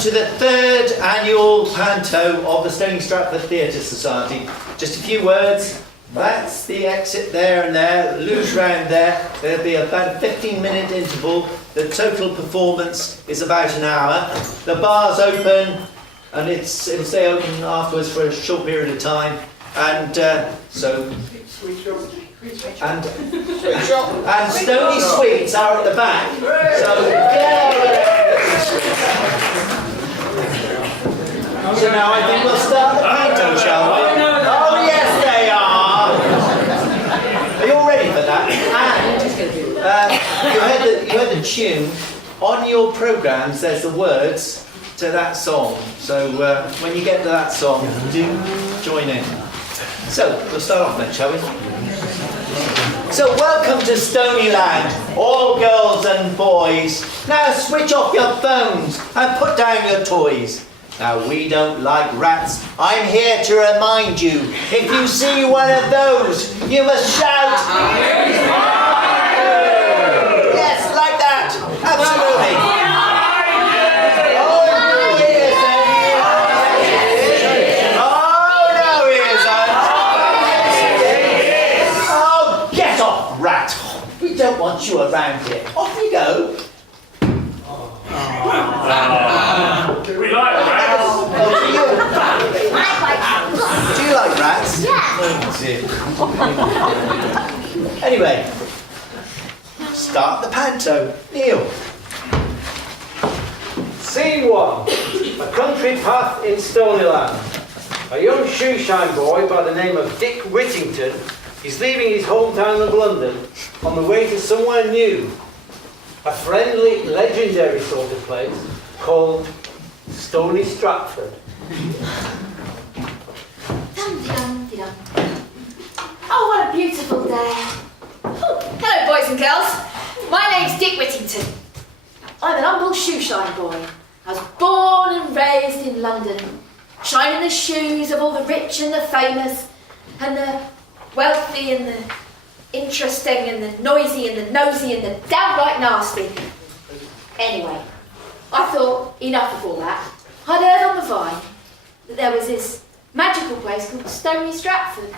to the 3rd annual Panto of the Stony Stratford Theatre Society. Just a few words. That's the exit there and there. Loose round there. There'll be about a 15-minute interval. The total performance is about an hour. The bar's open, and it'll stay open afterwards for a short period of time. And and Stony Sweets are at the back. So now I think we'll start the Panto, shall we? Oh yes, they are. Are you all ready for that? And you heard the tune. On your programmes, there's the words to that song. So when you get to that song, do join in. So we'll start off then, shall we? So welcome to StonyLand, all girls and boys. Now switch off your phones and put down your toys. Now we don't like rats. I'm here to remind you, if you see one of those, you must shout. Yes, like that. Absolutely. Oh no, he isn't. Oh, get off, rat. We don't want you around here. Off you go. We like rats. Do you like rats? Yeah. Anyway, start the Panto. Neil. Scene 1. A country path in StonyLand. A young shoeshine boy by the name of Dick Whitington is leaving his hometown of London on the way to somewhere new. A friendly, legendary sort of place called Stony Stratford. Dum-de-dum-de-dum. Oh, what a beautiful day. Oh, hello, boys and girls. My name's Dick Whitington. I'm an humble shoeshine boy. I was born and raised in London, shining the shoes of all the rich and the famous, and the wealthy and the interesting and the noisy and the nosy and the downright nasty. Anyway, I thought enough of all that. I'd heard on the vine that there was this magical place called Stony Stratford,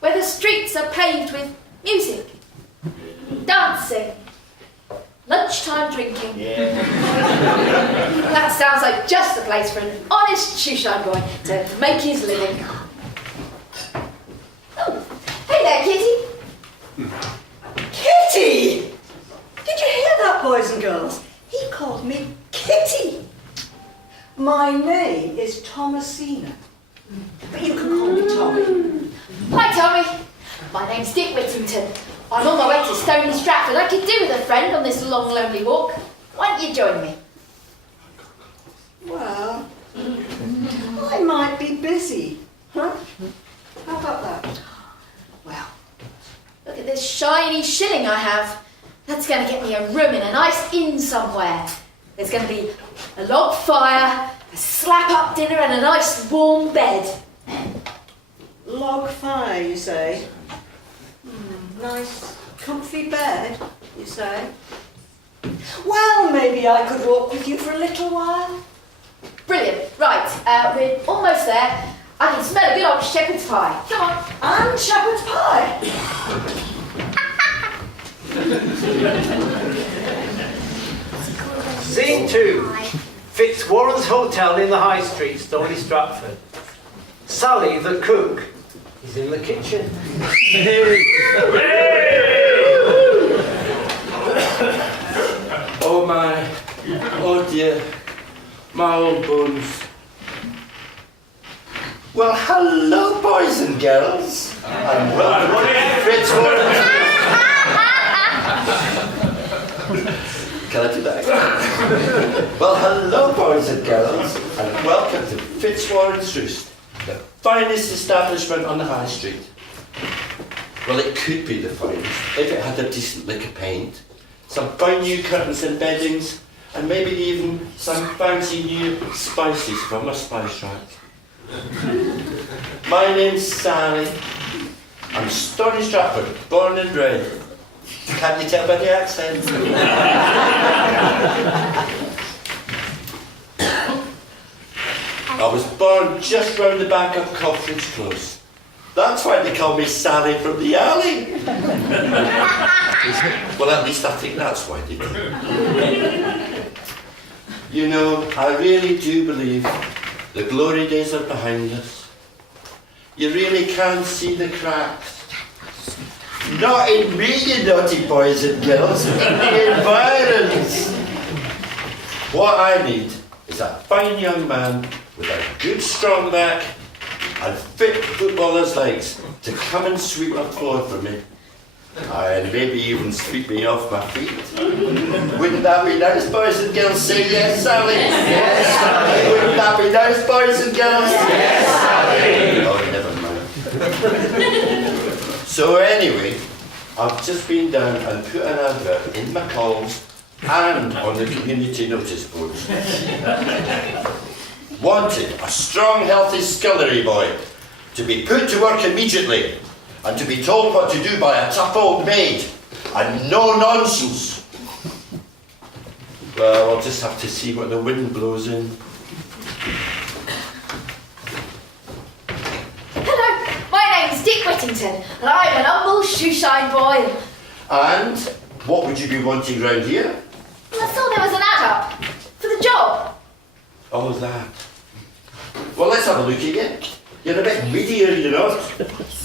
where the streets are paved with music, dancing, lunchtime drinking. Yeah. That sounds like just the place for an honest shoeshine boy to make his living. Oh, hey there, Kitty. Kitty! Did you hear that, boys and girls? He called me Kitty. My name is Thomasina, but you can call me Tommy. Hi, Tommy. My name's Dick Whitington. I'm on my way to Stony Stratford. I could do with a friend on this long, lonely walk. Why don't you join me? Well, I might be busy. Huh? How about that? Well, look at this shiny shilling I have. That's going to get me a room in a nice inn somewhere. There's going to be a log fire, a slap-up dinner and a nice warm bed. Log fire, you say? Nice, comfy bed, you say? Well, maybe I could walk with you for a little while. Brilliant. Right, we're almost there. I can smell a good old shepherd's pie. Come on. And shepherd's pie. Scene 2. Fitzwarren's Hotel in the High Street, Stony Stratford. Sally, the cook, is in the kitchen. Oh my, oh dear, my old bones. Well, hello, boys and girls, and welcome to Fitzwarren's. Can I do that again? Well, hello, boys and girls, and welcome to Fitzwarren's Roost, the finest establishment on the High Street. Well, it could be the finest if it had a decent lick of paint, some fine new curtains and beddings, and maybe even some fancy new spices from a spice rack. My name's Sally. I'm Stony Stratford, born and bred. Can't you tell by the accent? I was born just round the back of Coffridge Close. That's why they call me Sally from the alley. Well, at least I think that's why they do. You know, I really do believe the glory days are behind us. You really can see the cracks. Not in me, you naughty boys and girls, in the environs. What I need is a fine young man with a good strong back and fit footballer's legs to come and sweep a floor for me. And maybe even sweep me off my feet. Wouldn't that be nice, boys and girls? Say yes, Sally. Yes, Sally. Wouldn't that be nice, boys and girls? Yes, Sally. Oh, never mind. So anyway, I've just been down and put an advert in my columns and on the community notice boards. Wanted a strong, healthy scullery boy to be put to work immediately and to be told what to do by a tough old maid and no nonsense. Well, I'll just have to see what the wind blows in. Hello, my name's Dick Whitington, and I'm an humble shoeshine boy. And what would you be wanting round here? Well, I saw there was an ad up for the job. Oh, that. Well, let's have a look again. You're a bit weedier, you know.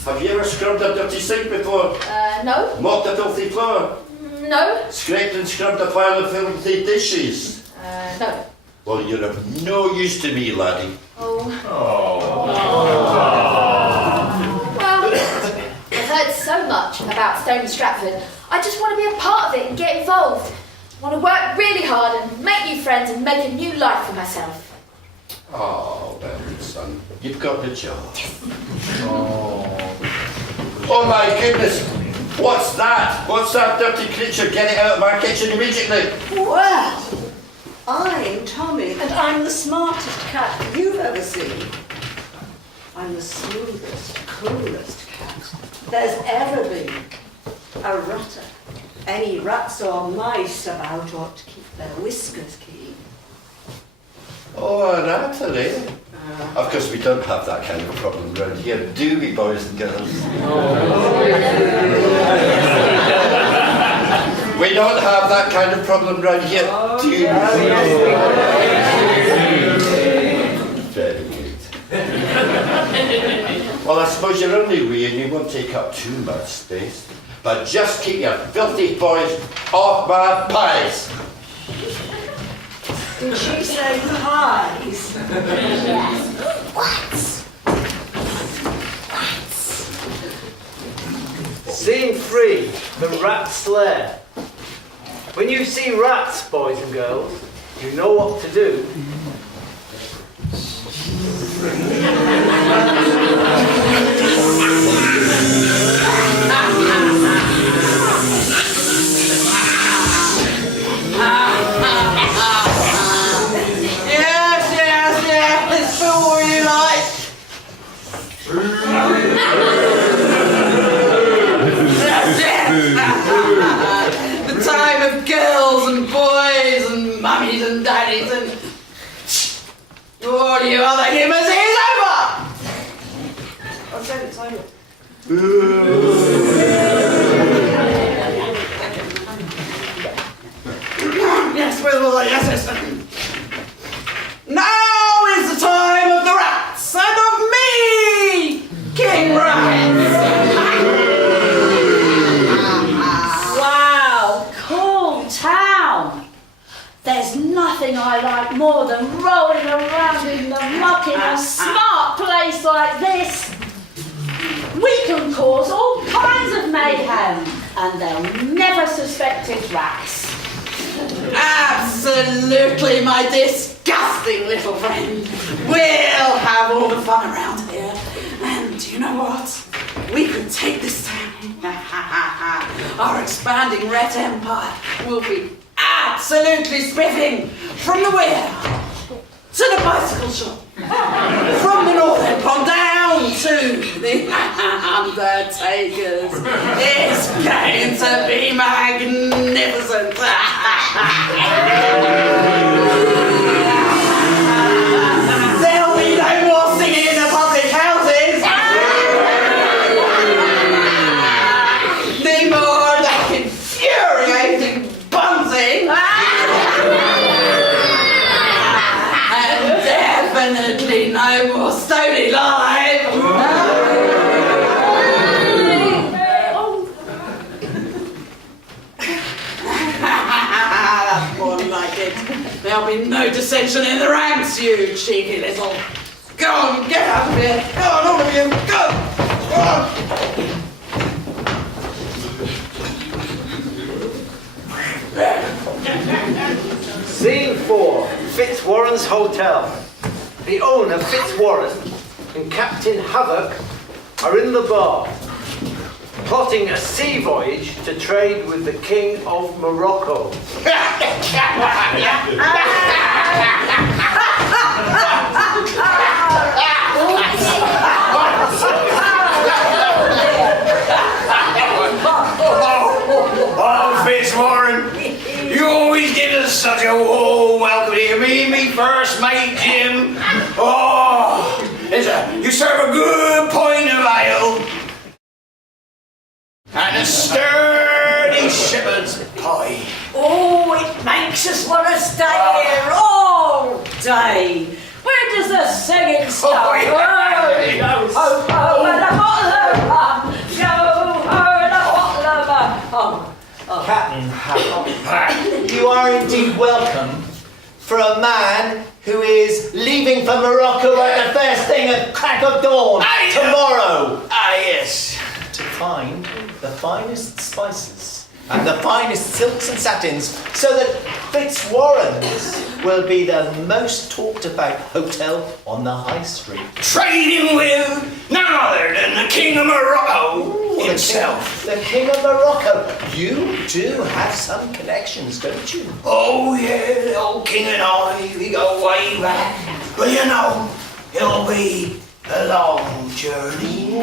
Have you ever scrubbed a dirty sink before? No. Mopped a filthy floor? No. Scraped and scrubbed a pile of filthy dishes? No. Well, you're of no use to me, laddie. Oh. Well, I've heard so much about Stony Stratford. I just want to be a part of it and get involved. I want to work really hard and make new friends and make a new life for myself. Oh, well, son, you've got the job. Oh my goodness! What's that? What's that dirty creature? Get it out of my kitchen immediately! Well, I'm Tommy, and I'm the smartest cat you've ever seen. I'm the smoothest, coolest cat there's ever been. A ratter. Any rats or mice about ought to keep their whiskers keen. Oh, a ratter, eh? Of course, we don't have that kind of problem around here, do we, boys and girls? We don't have that kind of problem around here, do we? Very good. Well, I suppose you're only wee and you won't take up too much space. But just keep your filthy boys off my pies. Did she say pies? Yes. What? Scene 3, the rat's lair. When you see rats, boys and girls, you know what to do. Yes, for all you like. The time of girls and boys and mummies and daddies and all you other humans is over. I said it's over. Yes, well, yes. Now is the time of the rats and of me, King Rats. Wow, cool town. There's nothing I like more than rolling around in the muck in a smart place like this. We can cause all kinds of mayhem and they'll never suspect it's rats. Absolutely, my disgusting little friend. We'll have all the fun around here. And you know what? We can take this town. Our expanding rat empire will be absolutely spiffing from the weir to the bicycle shop. From the northern pond down to the undertakers. It's going to be magnificent. There'll be attention in the ranks, you cheeky little. Go on, get out of here. Go on, all of you, go. Go on. Scene 4, Fitzwarren's Hotel. The owner, Fitzwarren, and Captain Havoc are in the bar, plotting a sea voyage to trade with the King of Morocco. Oh, Fitzwarren, you always give us such a warm welcome here. Me and me first mate, Jim. Oh, you serve a good pint of ale and a sturdy shepherd's pie. Oh, it makes us want to stay here all day. Where does the singing start? Oh, yeah. Go, ho, ho, and a bottle of rum. Go, ho, and a bottle of rum. Captain Havoc, you are indeed welcome for a man who is leaving for Morocco at the first thing at crack of dawn tomorrow. Yes. To find the finest spices and the finest silks and satins, so that Fitzwarren's will be the most talked about hotel on the high street. Trading with none other than the King of Morocco himself. The King of Morocco. You do have some connections, don't you? Oh yeah, the old King and I, we go way back. But you know, it'll be a long journey.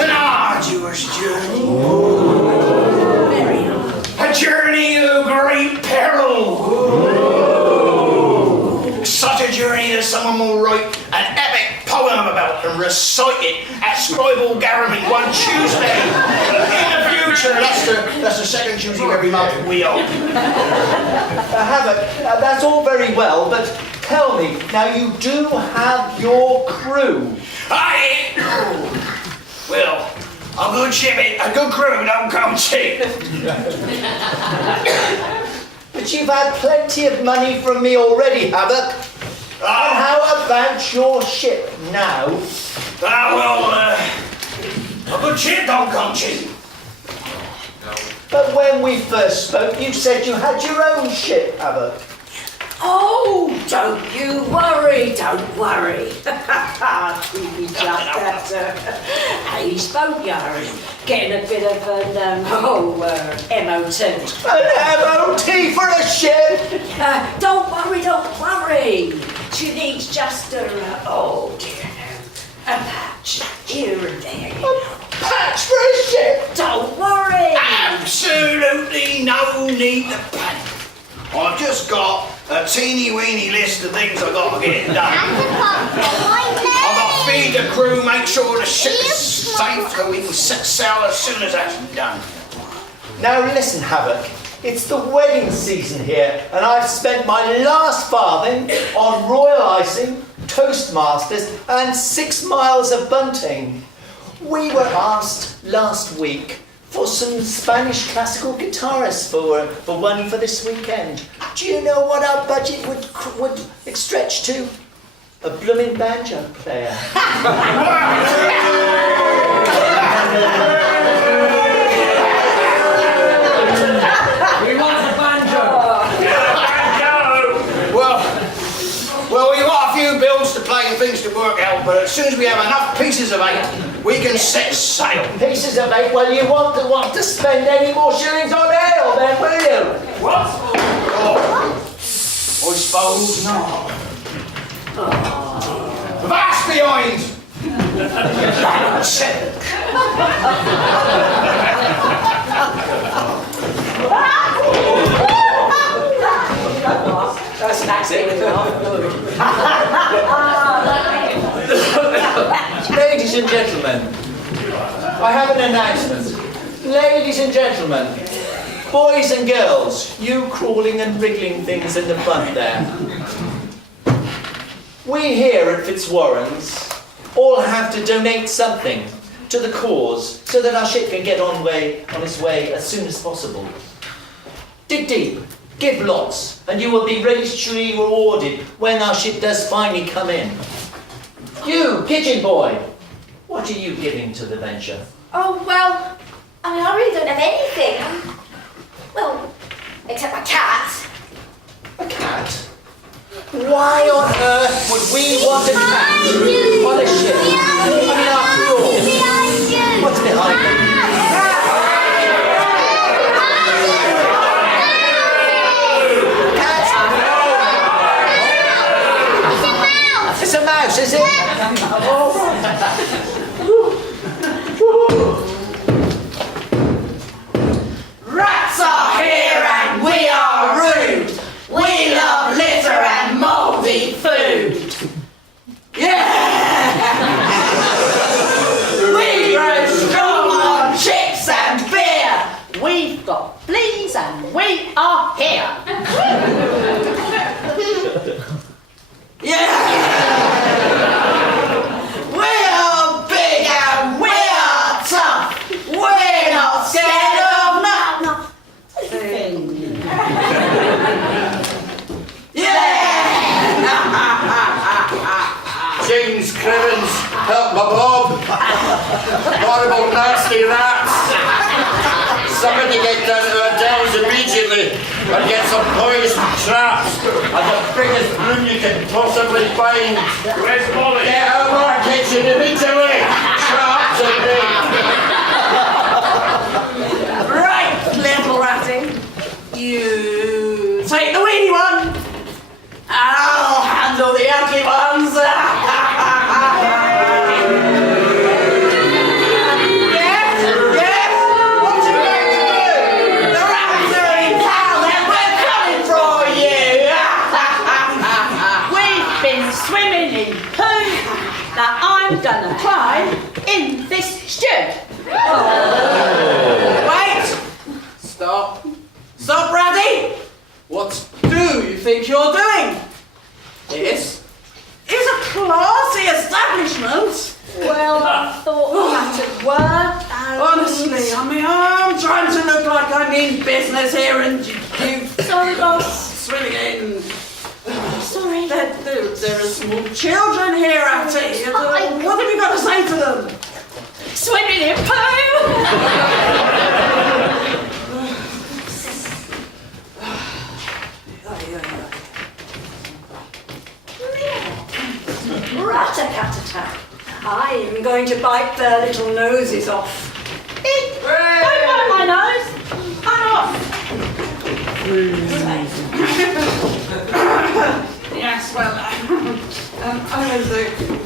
An arduous journey. Very hard. A journey of great peril. Such a journey that someone will write an epic poem about and recite it at Scribal Garaming one Tuesday. In the future, that's the second Tuesday of every month we open. Havoc, that's all very well, but tell me, now you do have your crew. Well, a good ship, a good crew don't come cheap. But you've had plenty of money from me already, Havoc. And how about your ship now? A good ship don't come cheap. But when we first spoke, you said you had your own ship, Havoc. Oh, don't you worry, don't worry. We just at Hayes Boatyard, getting a bit of an MOT. An MOT for a ship? Don't worry. She needs just a patch here and there. A patch for a ship? Don't worry. Absolutely no need to panic. I've just got a teeny weeny list of things I've got to get done. I've got to feed the crew, make sure the ship is safe so we can set sail as soon as that's done. Now listen, Havoc. It's the wedding season here, and I've spent my last farthing on royal icing, toastmasters, and 6 miles of bunting. We were asked last week for some Spanish classical guitarists for one for this weekend. Do you know what our budget would stretch to? A blooming banjo player. We want a banjo. Well, we've got a few bills to pay and things to work out, but as soon as we have enough pieces of 8, we can set sail. Pieces of 8? Well, you won't want to spend any more shillings on ale then, will you? What? Oh, I suppose not. Vast behind! That's Ladies and gentlemen, I have an announcement. Ladies and gentlemen, boys and girls, you crawling and wriggling things in the front there. We here at Fitzwarren's all have to donate something to the cause so that our ship can get on its way as soon as possible. Dig deep. Give lots, and you will be richly rewarded when our ship does finally come in. You, pigeon boy, what are you giving to the venture? Oh, well, I mean, I really don't have anything. Well, except my cat. A cat? Why on earth would we want a cat on a ship? I mean, after all, what's behind them? It's a mouse, is it? Rats are here and we are rude. We love litter and mouldy food. Yeah! We grow strong on chips and beer. We've got fleas and we are here. Yeah! We are big and we are tough. We're not scared of nothing. Yeah! James Crivens, help my Bob. Horrible nasty rats. Somebody get down to Adele's immediately and get some poison traps and the biggest broom you can possibly find. Where's Molly? Get out of our kitchen immediately. Traps and things. Right, little ratty. You take the weedy one, and I'll handle the ugly ones. Yes, yes. What you going to do? The rats are in town, and we're coming for you. We've been swimming in poo that I'm gonna climb in this stew. Wait! Stop. Stop, Raddy! What do you think you're doing? This is a classy establishment. Well, I thought that'd work. Honestly, I mean, I'm trying to look like I'm in business here and you Sorry, boss. swimming in. Sorry. There are small children here, Ratty. What have you got to say to them? Swimming in poo. Rat-a-tat-a-tat. I am going to bite their little noses off. Don't bite my nose. I'm off. Yes, well, I was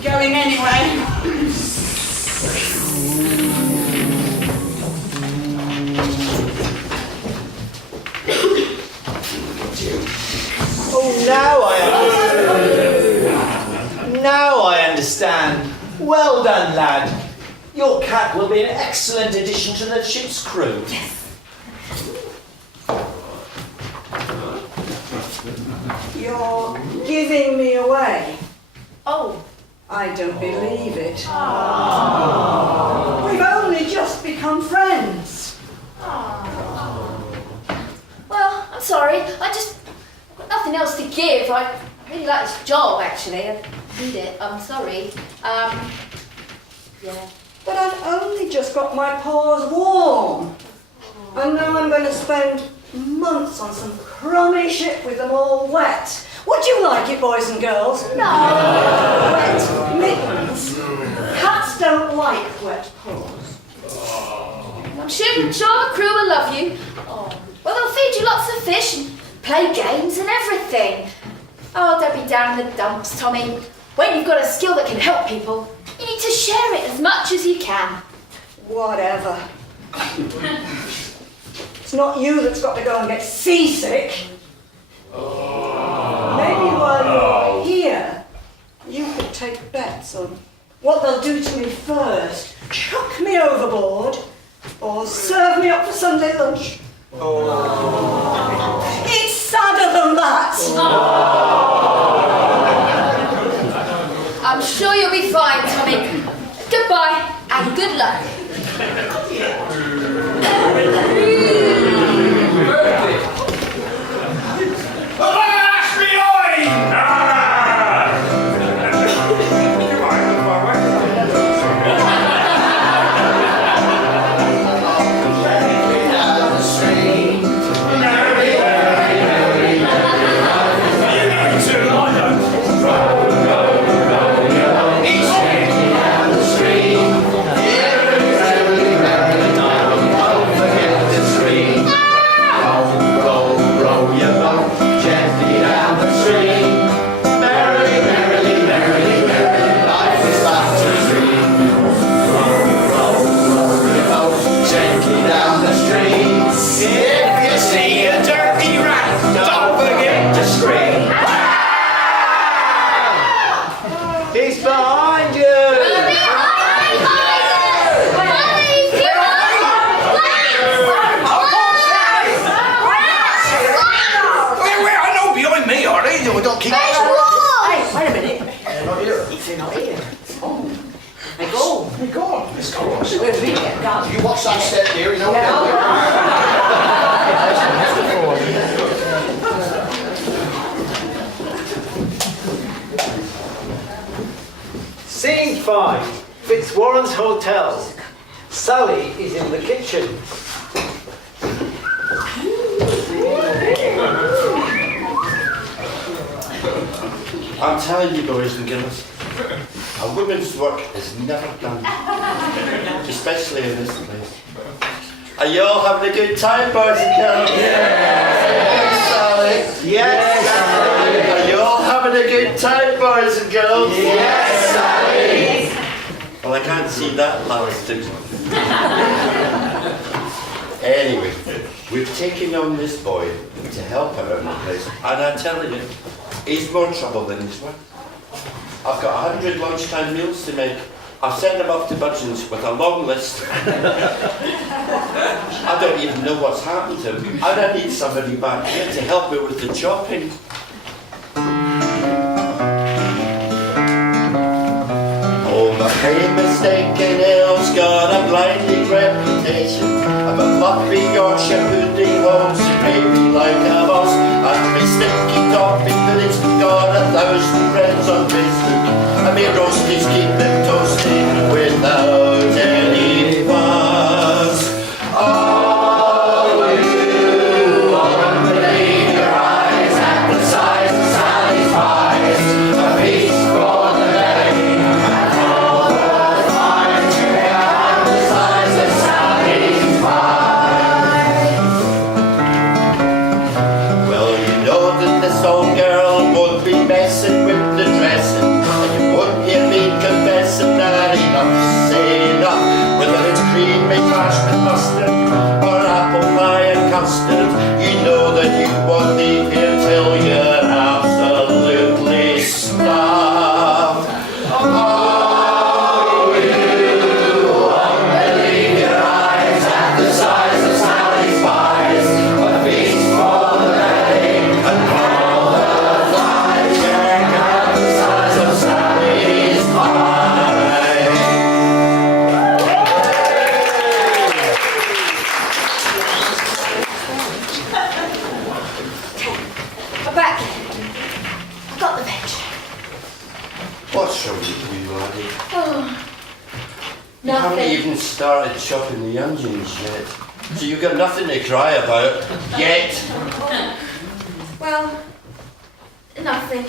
going anyway. Oh, now I understand. Well done, lad. Your cat will be an excellent addition to the ship's crew. You're giving me away. Oh, I don't believe it. We've only just become friends. well, I'm sorry. I've got nothing else to give. I really like this job, actually. I need it. I'm sorry. Yeah. But I've only just got my paws warm. And now I'm going to spend months on some crummy ship with them all wet. Would you like it, boys and girls? No. Wet mittens. Cats don't like wet paws. I'm sure the crew will love you. Oh. Well, they'll feed you lots of fish and play games and everything. Oh, don't be down in the dumps, Tommy. When you've got a skill that can help people, you need to share it as much as you can. Whatever. It's not you that's got to go and get seasick. Maybe while you're here, you could take bets on what they'll do to me first. Chuck me overboard or serve me up for Sunday lunch. It's sadder than that. I'm sure you'll be fine, Tommy. Goodbye and good luck. Go on, let's go. We'll be here, go. You watch that step there, you know. Scene 5, Fitzwarren's Hotel. Sally is in the kitchen. I'm telling you, boys and girls, a woman's work is never done, especially in this place. Are you all having a good time, boys and girls? Yes, Sally. Yes, Sally. Are you all having a good time, boys and girls? Yes, Sally. Well, I can't see that last two. Anyway, we've taken on this boy to help around the place, and I tell you, he's more trouble than he's worth. I've got 100 lunchtime meals to make. I've sent him off to Budgeon's with a long list. I don't even know what's happened to him, and I need somebody back here to help me with the chopping. Oh, my famous stinking hill's got a blinding reputation. I'm a fluffy Yorkshire pudding, holds the gravy like a boss. And my stinky topping pudding's got 1,000 friends on Facebook. And my roasties keep them toasting without any fuss. Oh, you won't believe your eyes at the size of Sally's pies. A feast for the belly and all the fine cheer at the size of Sally's pie. Well, you know that this old girl won't be messing with the dressing, and you won't hear me confessing that enough's enough. Whether it's creamy trash with mustard or apple pie and custard, you know that you won't leave here till you're absolutely stuffed. Oh, you won't believe your eyes at the size of Sally's pies. A feast for the belly and all the flies. Check out the size of Sally's pie. I'm back. I've got the veg. What's wrong with you, laddie? Oh, You haven't nothing. even started chopping the onions yet. So you've got nothing to cry about yet. Well, nothing.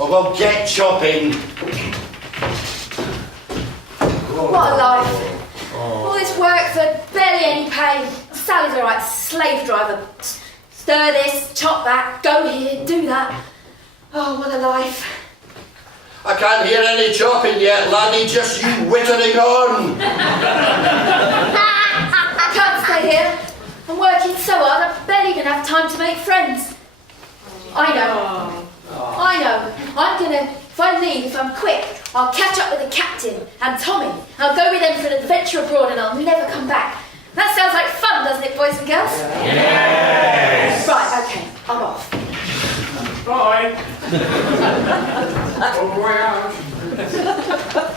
Oh, well, get chopping. What a life. All this work for barely any pay. Sally's a right slave driver. Stir this, chop that, go here, do that. Oh, what a life. I can't hear any chopping yet, laddie, just you wittering on. I can't stay here. I'm working so hard, I barely even have time to make friends. I know. I'm gonna, if I leave, if I'm quick, I'll catch up with the captain and Tommy. I'll go with them for an adventure abroad and I'll never come back. That sounds like fun, doesn't it, boys and girls? Yes! Right, okay, I'm off. Bye. All the way out.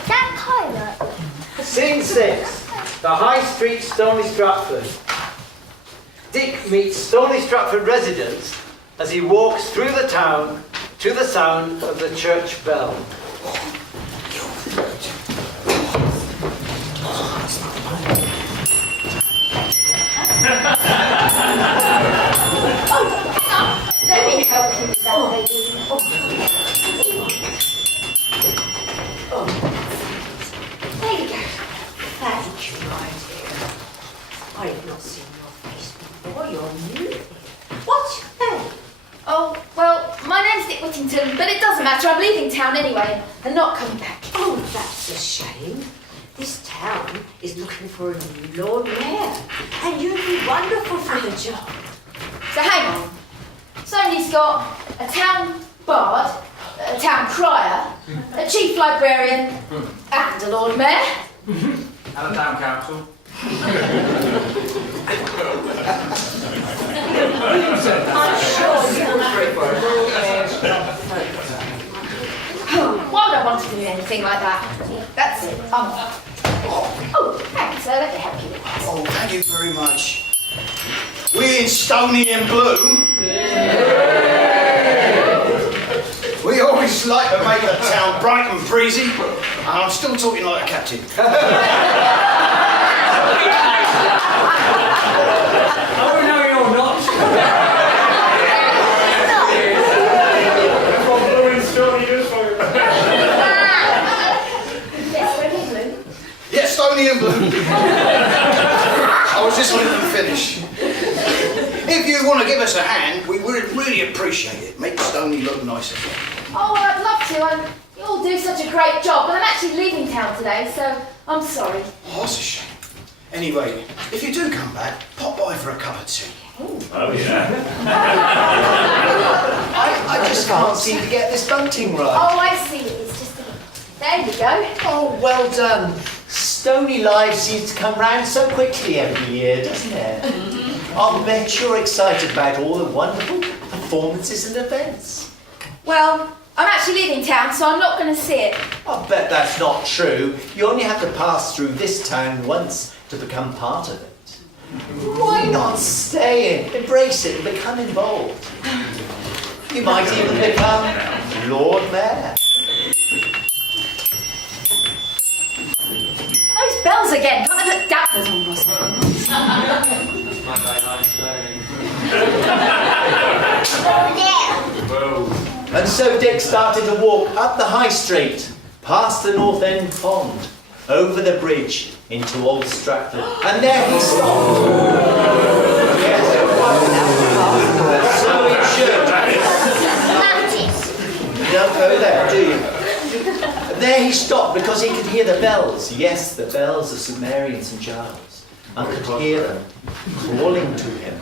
That pilot. Scene 6, the High Street, Stony Stratford. Dick meets Stony Stratford residents as he walks through the town to the sound of the church bell. Let me help you with that, lady. There you go. Thank you, my dear. I have not seen your face before. You're new here. What's your name? Oh, well, my name's Dick Whitington, but it doesn't matter. I'm leaving town anyway and not coming back. Oh, that's a shame. This town is looking for a new Lord Mayor, and you'd be wonderful for the job. So hang on. Stony's got a town bard, a town crier, a chief librarian, and a Lord Mayor. And a town council. I'm sure you'll Why would I want to do anything like that? That's it. I'm off. Oh, thanks, sir. Let me help you. Oh, thank you very much. We in Stony and Bloom. We always like to make the town bright and breezy. And I'm still talking like a captain. Oh, no, you're not. Yes, Stony and Blue. Yes, Stony and Bloom. I was just letting them finish. If you want to give us a hand, we would really appreciate it. Make Stony look nicer. Oh, well, I'd love to. You all do such a great job, but I'm actually leaving town today, so I'm sorry. Oh, that's a shame. Anyway, if you do come back, pop by for a cup of tea. Oh, yeah. I just can't seem to get this bunting right. Oh, I see. It's just a... There you go. Oh, well done. Stony Live seems to come round so quickly every year, doesn't it? I'll bet you're excited about all the wonderful performances and events. Well, I'm actually leaving town, so I'm not going to see it. I'll bet that's not true. You only have to pass through this town once to become part of it. Why not stay in, embrace it, and become involved? You might even become Lord Mayor. Those bells again. Can't they put dampers on or something? And so Dick started to walk up the high street, past the North End Pond, over the bridge into Old Stratford, and there he stopped. Yes. So it should. You don't go there, do you? There he stopped because he could hear the bells. Yes, the bells of St Mary and St Giles, and could hear them calling to him.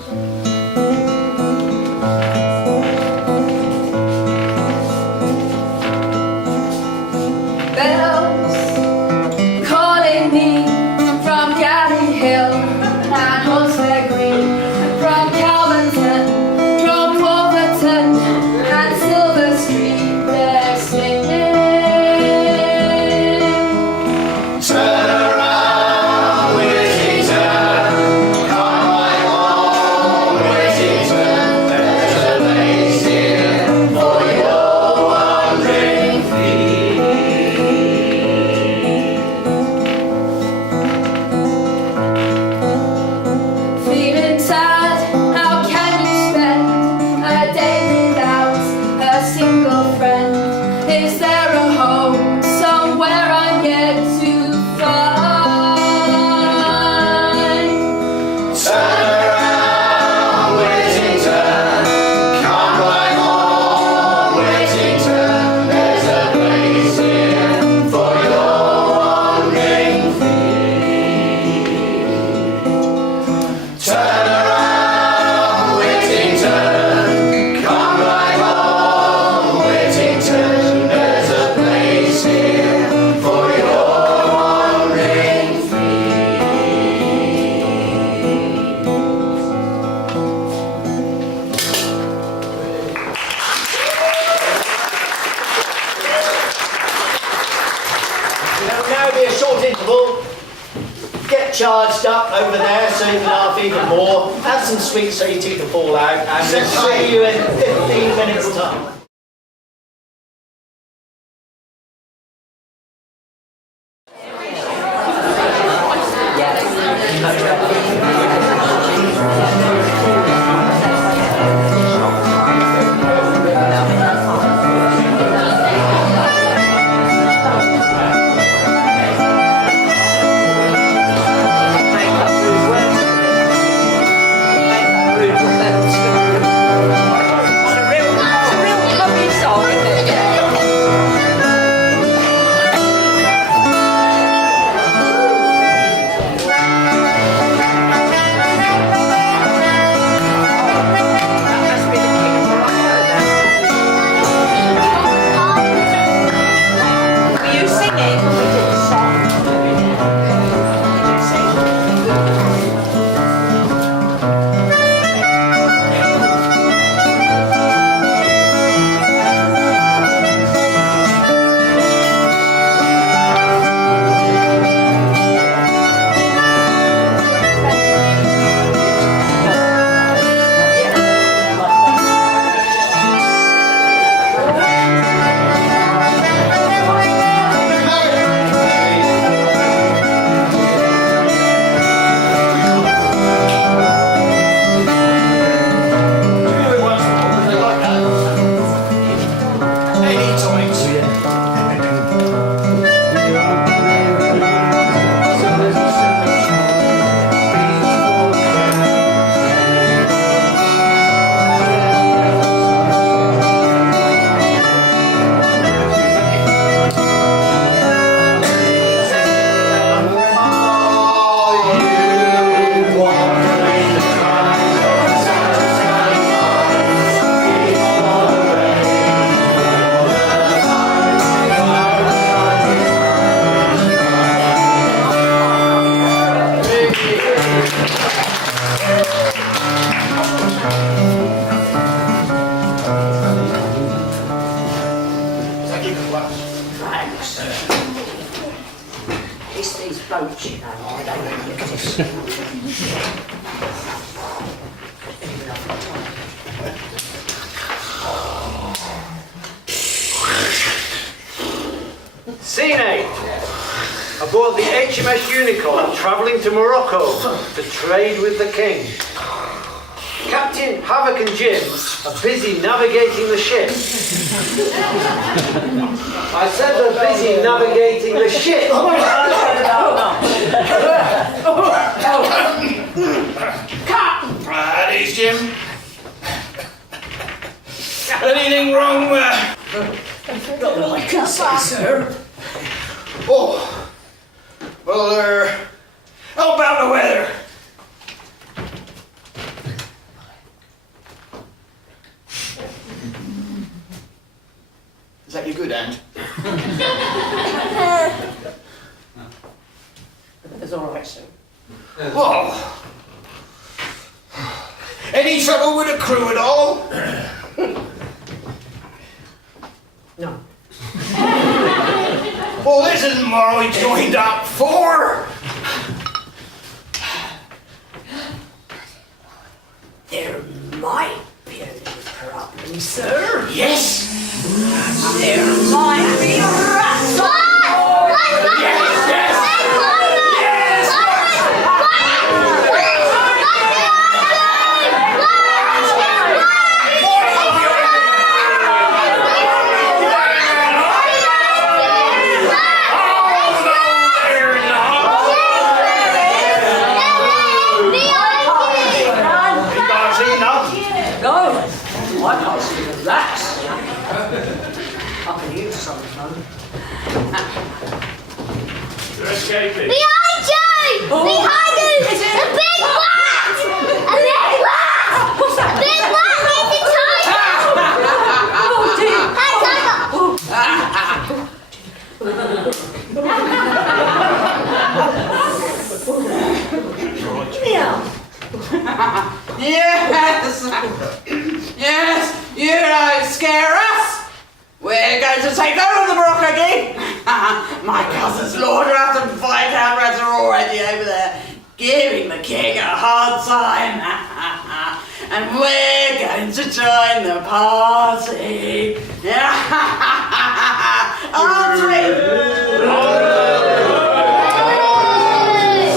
Bells calling me from Galley Hill and Holsfair Green, from Calverton, from Wolverton and Silver Street. They're singing. Turn around, Whitington, come right home, Whitington. There's a place here for your wandering feet. Feeling sad, how can you spend a day without a single friend? Is there a home somewhere I'm yet to find? Turn around, Whitington, come right home, Whitington. There's a place here for your wandering feet. Turn around, Whitington, come right home, Whitington. There's a place here for your wandering There'll now be a short interval. Get charged up over there so you can laugh even more. Have some sweets so your teeth will fall out. And we'll see you in 15 minutes' time. Don't you know I don't exist? Scene 8. Aboard the HMS Unicorn travelling to Morocco to trade with the king. Captain Havoc and Jim are busy navigating the ship. I said they're busy navigating the ship. That is, Jim. Anything wrong? Not that I can say, sir. Oh, well, how about the weather? Is that your good hand? It's all right, sir. Oh. Any trouble with the crew at all? No. Well, this isn't what I joined up for. There might be a little problem, sir. Yes. There might be a rat. Behind you! Behind you! A big rat! A big rat! What's that? Big rat! It's a Yes! Yes! You don't scare us! We're going to take over the Morocco again! My cousins Lord Rat and Viscount Rat are already over there, giving the king a hard time. And we're going to join the party. Aren't we?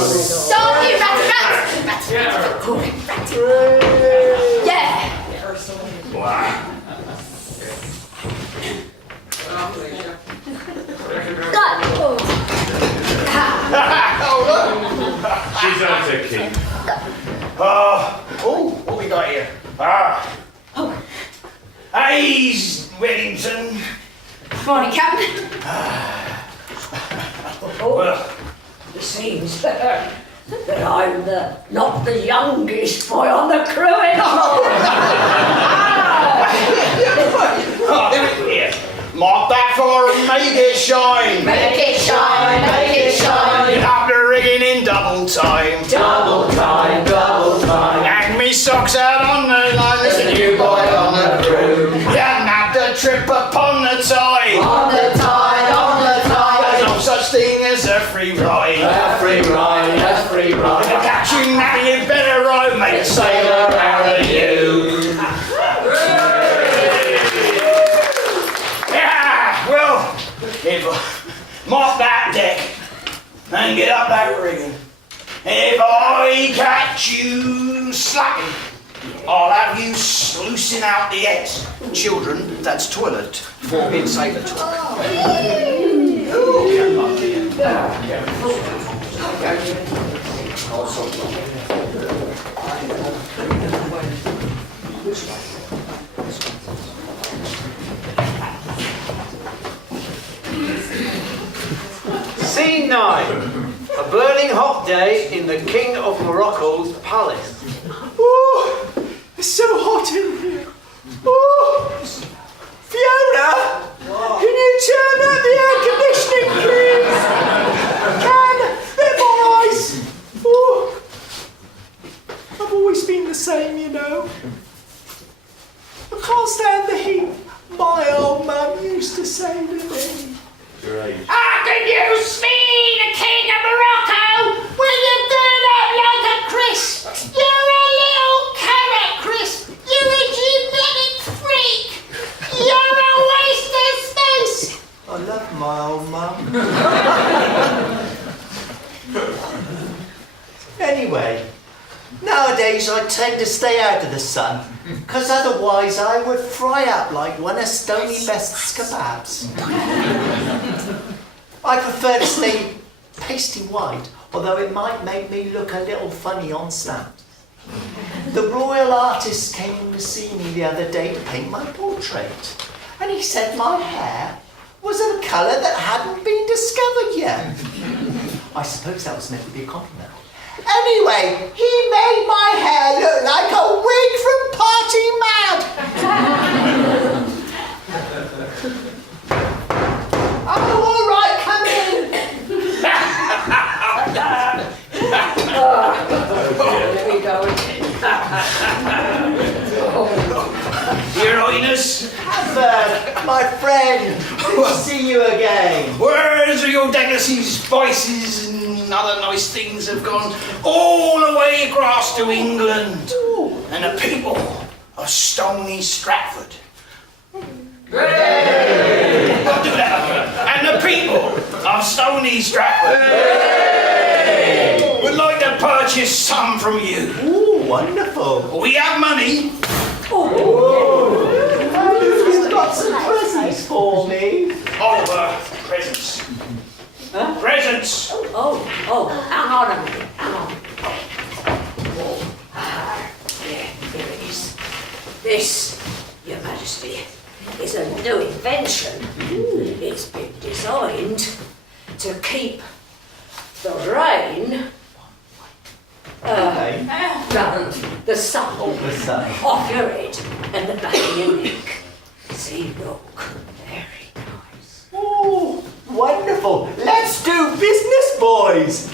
Stop you, ratty rat! Yeah! She's on to keep. What we got here? Hey, Whitington. Morning, Captain. Well, It seems that I'm not the youngest boy on the crew anymore. Here, mark that for make it shine. Make it shine, make it shine. Up the rigging in double time. Double time, double time. Hang me socks out on the line. There's a new boy on the crew. Yeah, nab the trip upon the tide. On the tide, on the tide. There's no such thing as a free ride. A free ride, a free If I ride. catch you now, you better ride. Make a sailor out of you. Yeah, well, if mark that deck and get up that rigging. If I catch you slacking, I'll have you sluicing out the heads. Children, that's toilet for inside the toilet. Scene 9. A burning hot day in the King of Morocco's palace. Oh, it's so hot in here. Oh, Fiona, can you turn up the air conditioning, please? Can, bit more ice. Oh, I've always been the same, you know. I can't stand the heat. My old mum used to say to me. Great. How can you see the King of Morocco? Anyway, nowadays I tend to stay out of the sun, because otherwise I would fry up like one of Stony Best's kebabs. I prefer to stay pasty white, although it might make me look a little funny on stamp. The royal artist came to see me the other day to paint my portrait, and he said my hair was of a colour that hadn't been discovered yet. I suppose that was meant to be a compliment. Anyway, he made my hair look like a wig from Party Mad. Oh, all right, come in. There we go again. Your Highness, My friend, good to see you again. where's your Douglas's spices and other nice things have gone all the way across to England and the people of Stony Stratford. I'll do that. And the people of Stony Stratford would like to purchase some from you. Ooh, wonderful. We have money. You've got some presents for me. Oliver, presents. Huh? Presents. Hang on a minute, hang on. Yeah, here it is. This, Your Majesty, is a new invention. It's been designed to keep the rain, the sun, The sun. off your head and the back of your neck. See, look, very nice. Ooh, wonderful. Let's do business, boys.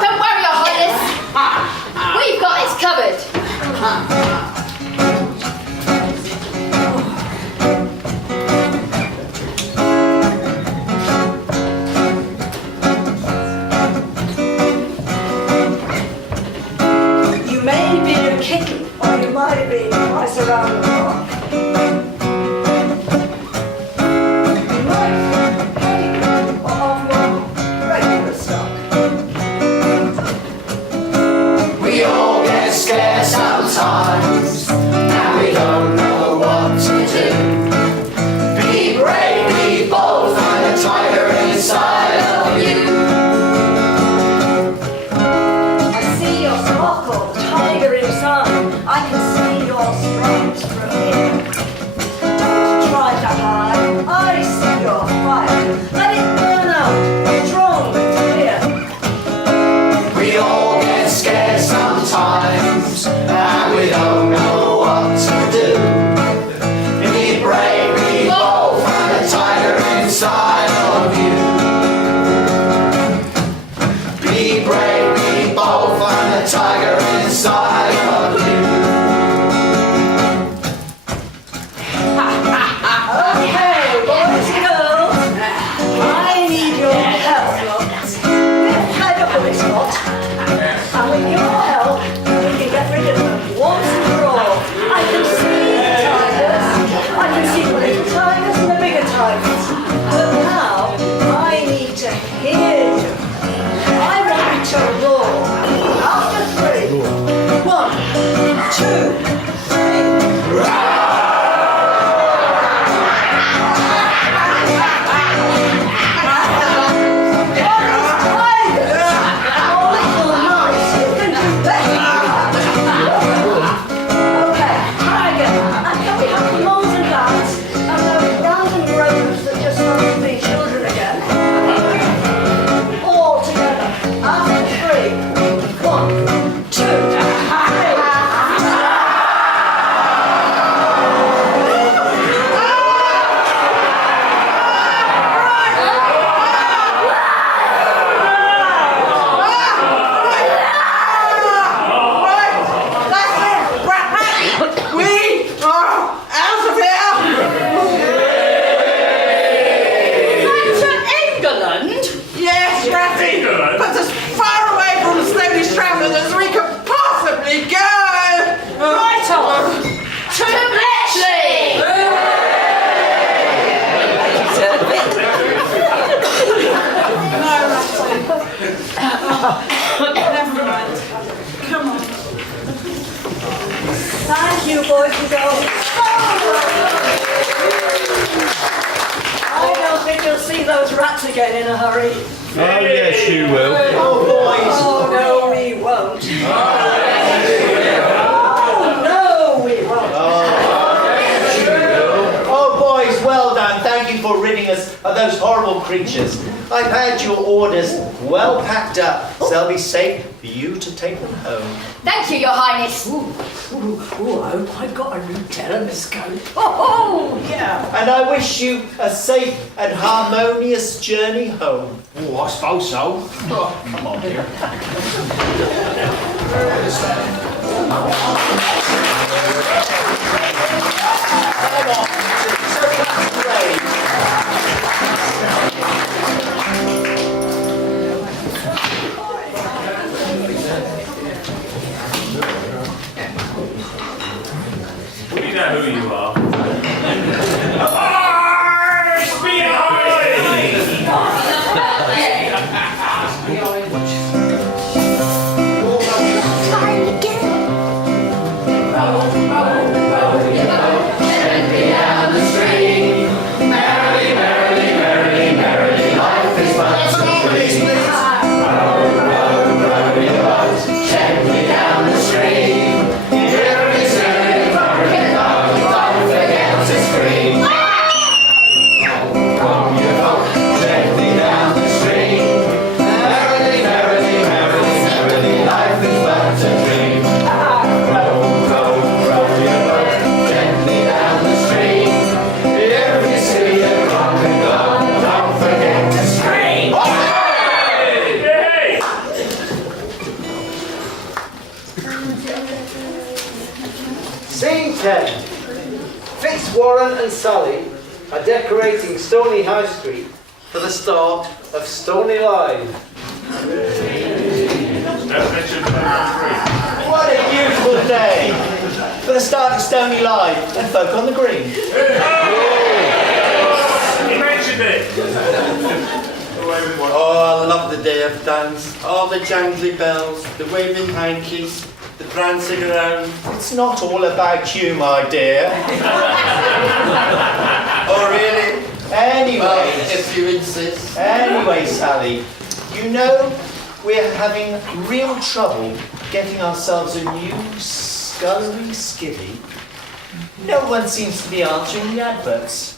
Don't worry, Your Highness. We've got this covered. You may be a kitten, or you might be twice around the block. You might take off your regular stock. We all get scared sometimes, and we don't know what to do. Be brave, be bold, find a tiger inside of you. I see your sparkle, tiger inside. I can see your stripes from here. Don't try to hide. I see your fire. Let it burn out, strong and clear. We all get scared sometimes, and we don't know what to do. Be brave, be bold, find a tiger inside of you. Be brave, be bold, find a tiger inside of you. Okay, boys and girls, I need your help. We're fed up with this lot, and with your help, we can get rid of them once and for all. I can see the tigers, I can see the little tigers and the bigger tigers, but now I need to hear you. I want you to roar. After 3, 1, 2, 3. Hello. but as far away from Stony Stratford as we could possibly go. Right on. To Bletchley. Never mind. Come on. Thank you, boys and girls. I don't think you'll see those rats again in a hurry. Oh, yes, you will. Oh, boys. Oh, no, we won't. Oh, no, we won't. Oh, boys, well done. Thank you for ridding us of those horrible creatures. I've had your orders well packed up, so they'll be safe for you to take them home. Thank you, Your Highness. Ooh, I hope I've got a new telescope. Oh, yeah. And I wish you a safe and harmonious journey home. Oh, I suppose so. Oh, come on, dear. Come on, so that's great. We know who you are. Arse Gently down the stream, merrily, merrily, merrily, merrily, life is but a dream. Row your boat gently down the stream. Very soon, don't forget to scream. Row your boat gently down the stream. Merrily, merrily, merrily, merrily, life is but a dream. Row your boat gently down the stream. If you see a crocodile, don't forget to scream. Hey! Scene 10. Fitzwarren and Sally are decorating Stony High Street for the start of StonyLand. No mention of that What a beautiful day for the start of Stony Line and folk on the green. You mentioned it. Oh, I love the day of dance. All the jangly bells, the waving hankies, the prancing around. It's not all about you, my dear. Oh, really? Anyway, Well, if you insist. anyway, Sally, you know we're having real trouble getting ourselves a new scullery skivvy. No one seems to be answering the adverts.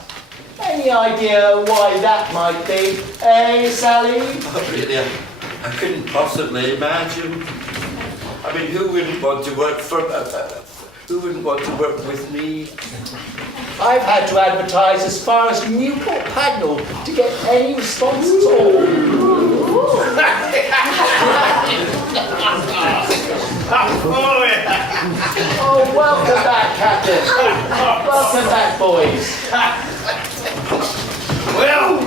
Any idea why that might be? Eh, Sally? Oh, really? I couldn't possibly imagine. I mean, who wouldn't want to work for? Who wouldn't want to work with me? I've had to advertise as far as Newport Pagnell to get any response at all. Oh, welcome back, Captain. Welcome back, boys. Well,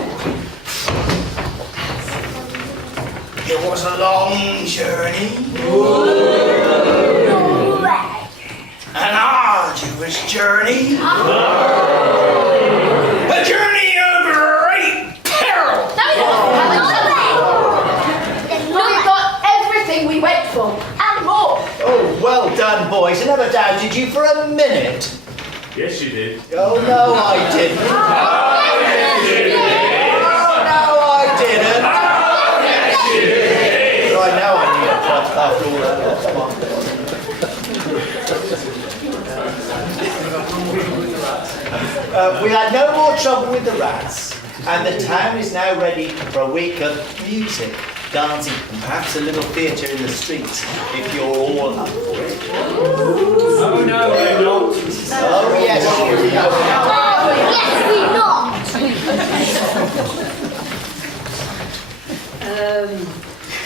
it was a long journey. An arduous journey. A journey of great peril. We got everything we went for, and more. Oh, well done, boys. I never doubted you for a minute. Yes, you did. Oh, no, I didn't. Oh, no, I didn't. Right now I need a pot after all that. Come on. We had no more trouble with the rats, and the town is now ready for a week of music, dancing, and perhaps a little theatre in the streets, if you're all up for it. Oh no, we're not. Oh, yes, you know.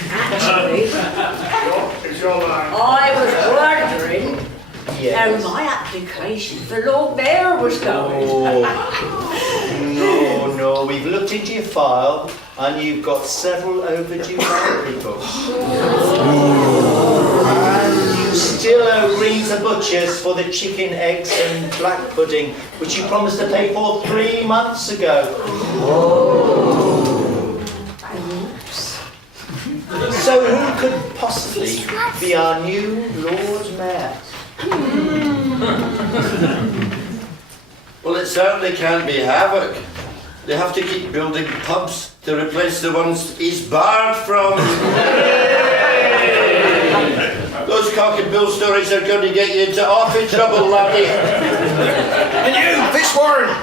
Actually, I was wondering how my application for Lord Mayor was going. No, no. We've looked into your file and you've got several overdue salary books. And you still owe Green's the Butchers for the chicken, eggs and black pudding, which you promised to pay for 3 months ago. So who could possibly be our new Lord Mayor? Well, it certainly can't be Havoc. They have to keep building pubs to replace the ones he's barred from. Those cock and bull stories are going to get you into awful trouble, laddie. And you, Fitzwarren,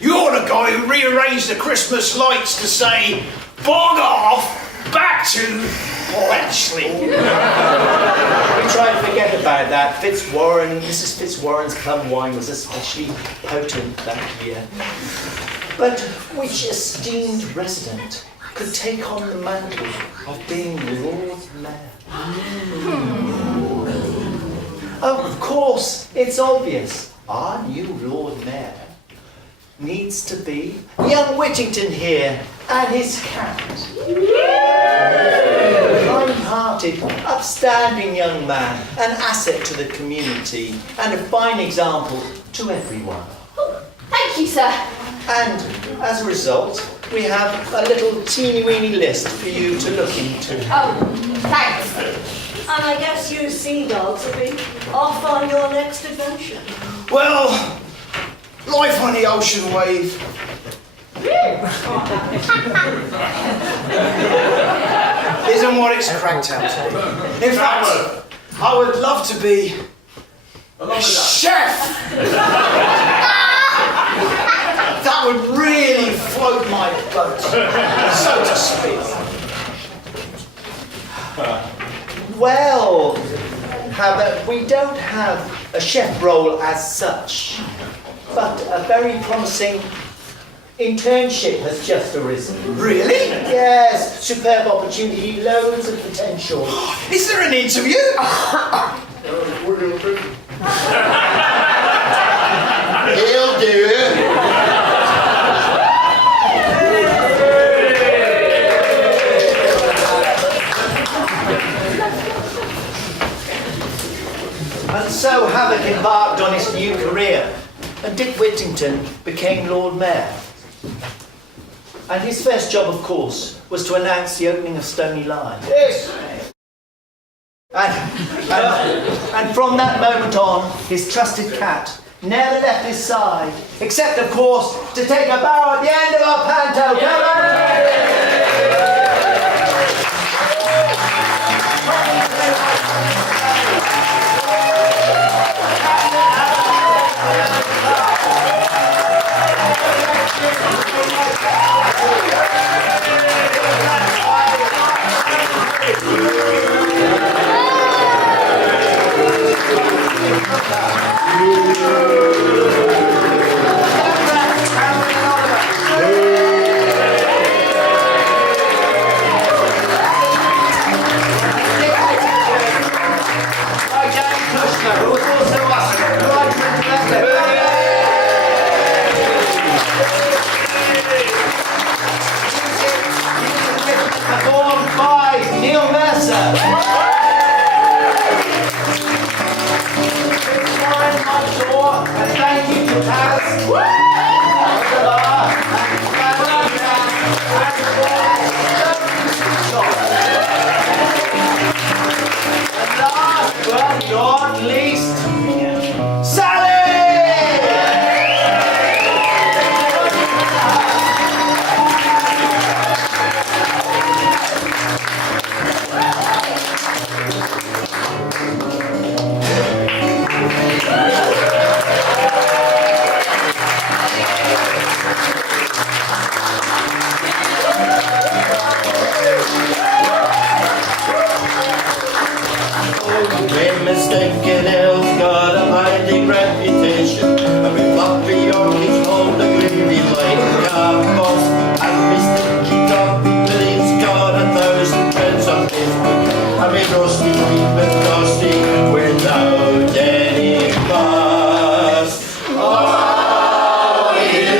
you're the guy who rearranged the Christmas lights to say, bog off, back to Bletchley. We try to forget about that. Mrs. Fitzwarren's plum wine was especially potent that year. But which esteemed resident could take on the mantle of being Lord Mayor? Oh, of course, it's obvious. Our new Lord Mayor needs to be young Whitington here and his cat. Kind-hearted, upstanding young man, an asset to the community and a fine example to everyone. Thank you, sir. And as a result, we have a little teeny-weeny list for you to look into. Oh, thanks. And I guess you sea dogs will be off on your next adventure. Well, life on the ocean wave. Isn't what it's cracked out to be. In fact, I would love to be a chef. That would really float my boat, so to speak. Well, however, we don't have a chef role as such, but a very promising internship has just arisen. Really? Yes, superb opportunity, loads of potential. Is there an interview? He'll do it. And so Havoc embarked on his new career, and Dick Whitington became Lord Mayor. And his first job, of course, was to announce the opening of StonyLand. Yes. And from that moment on, his trusted cat never left his side, except, of course, to take a bow at the end of our Panto. Come on! Not least, Sally! Made mistaken ill, got a mighty reputation. And we flock for Yorkies, hold the gravy like carpos. And we stinky toppy William's got 1,000 friends on Facebook. And we roasty, keep it frosty without any fuss. Oh, you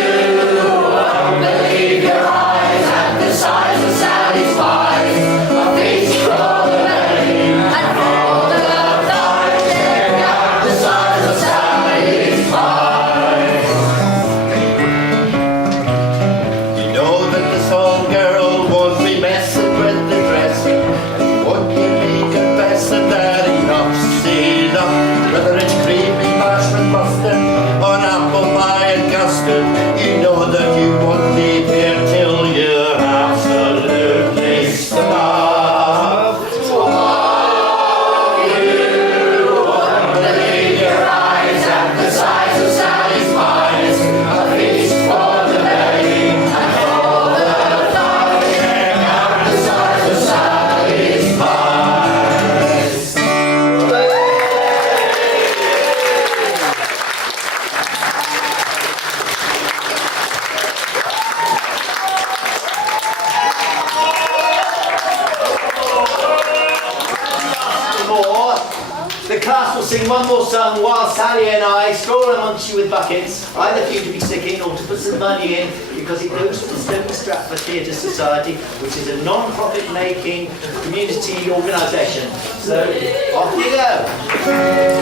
the class will sing one more song while Sally and I stroll amongst you with buckets, either for you to be singing or to put some money in, because it goes to the Stony Stratford Theatre Society, which is a non-profit making community organisation. So, off you go.